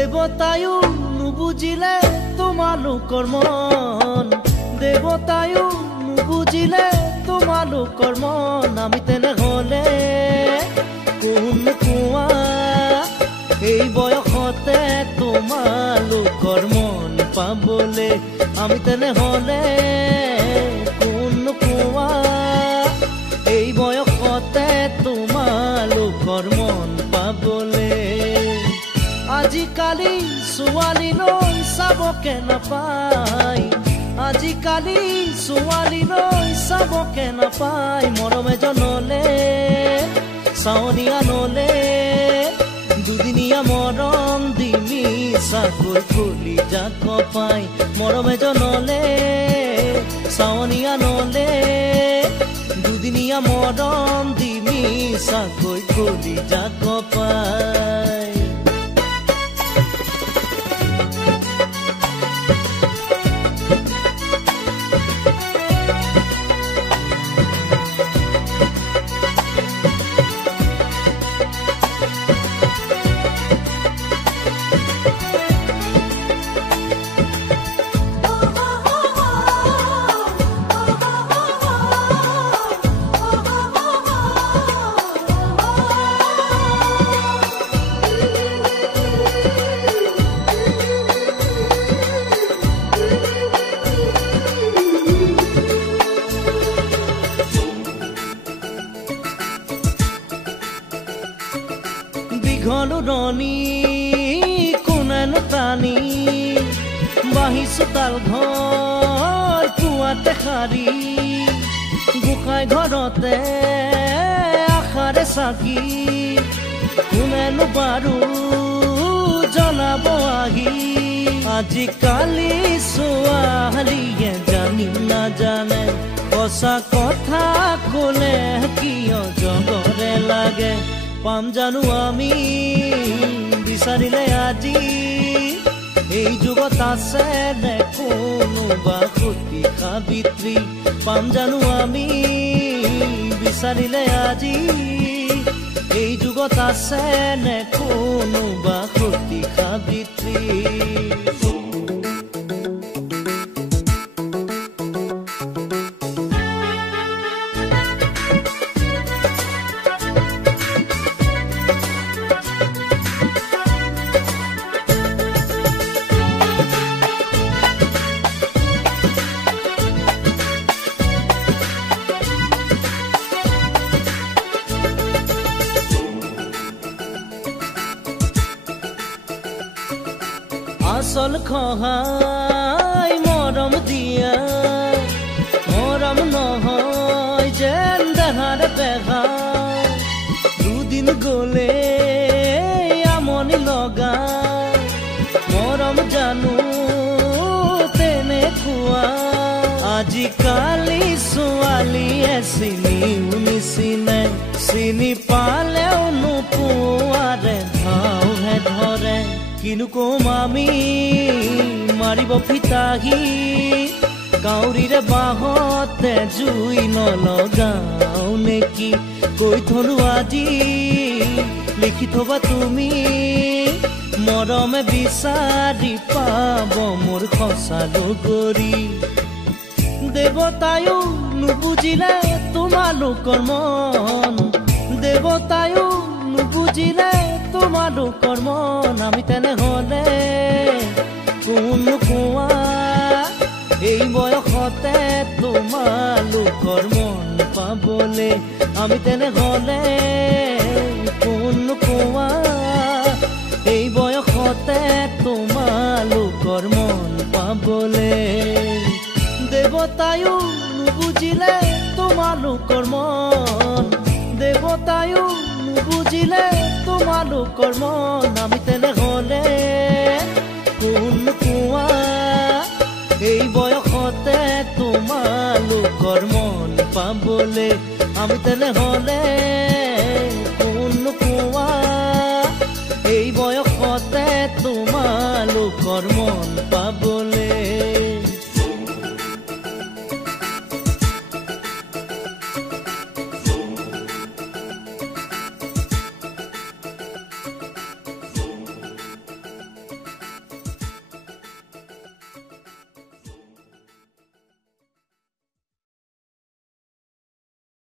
দেবতায়ো নুবুজিলে তোমালোকৰ মন দেবতায়ো নুবুজিলে তোমালোকৰ মন আমি তেনেহ'লে কোন কোৱা এই বয়সতে তোমালোকৰ মন পাবলে আমি তেনেহ'লে কোন কোৱা এই বয়সতে তোমালোকৰ মন পাবলে আজিকালি ছোৱালীলৈ চাবকে নাপায় আজিকালি ছোৱালীলৈ চাবকে নাপায় মৰম এজনলে চাৱনীয়া নলে দুদিনীয়া মৰম দিমি চাকৈ খুলি যাক পাই মৰম এজনলে চাৱনীয়া নলে দুদিনীয়া মৰম দিমি চাকৈ খুলি যাক পাই ঘলুৰণি কোনেনো টানি বাঢ়িছো তাল ঘৰ পুৱাতে সাৰি গোসাঁই ঘৰতে আশাৰে চাকি কোনেনো বাৰু জনাব আহি আজিকালি ছোৱালীয়ে জানি নাজানে সঁচা কথা ক'লে কিয় জগৰে লাগে পাম জানো আমি বিচাৰিলে আজি এই যুগত আছে নে কোনোবা সতী সাবিত্ৰী পাম জানো আমি বিচাৰিলে আজি এই যুগত আছে নে কোনোবা সতী সাবিত্ৰী আসল খহাই মৰম দিয়া মৰম নহয় যেন দেহাৰ বেহা দুদিন গ'লে আমনি লগা মৰম জানো তেনেকুৱা আজিকালি ছোৱালীয়ে চিনিও নিচিনে চিনি পালেও নোপোৱাৰে ধাওহে ধৰে কিনো কম আমি মাৰিব ফিতাহি কাউৰীৰে বাঁহতে জুই নলগাও নেকি কৈ থলো আজি লিখি থবা তুমি মৰমে বিচাৰি পাব মোৰ সঁচা লগৰী দেৱতায়ো নুবুজিলে তোমালোকৰ মন দেৱতায়ো নুবুজিলে তোমালোকৰ মন আমি তেনেহ'লে কোন কোৱা এই বয়সতে তোমালোকৰ মন পাবলে আমি তেনেহ'লে কোন কোৱা এই বয়সতে তোমালোকৰ মন পাবলে দেৱতায়ো নুবুজিলে তোমালোকৰ মন দেৱতায়ো নুবুজিলে তোমালোকৰ মন আমি তেনেহ'লে কোন কোৱা এই বয়সতে তোমালোকৰ মন পাবলে আমি তেনেহ'লে কোন কোৱা এই বয়সতে তোমালোকৰ মন পাব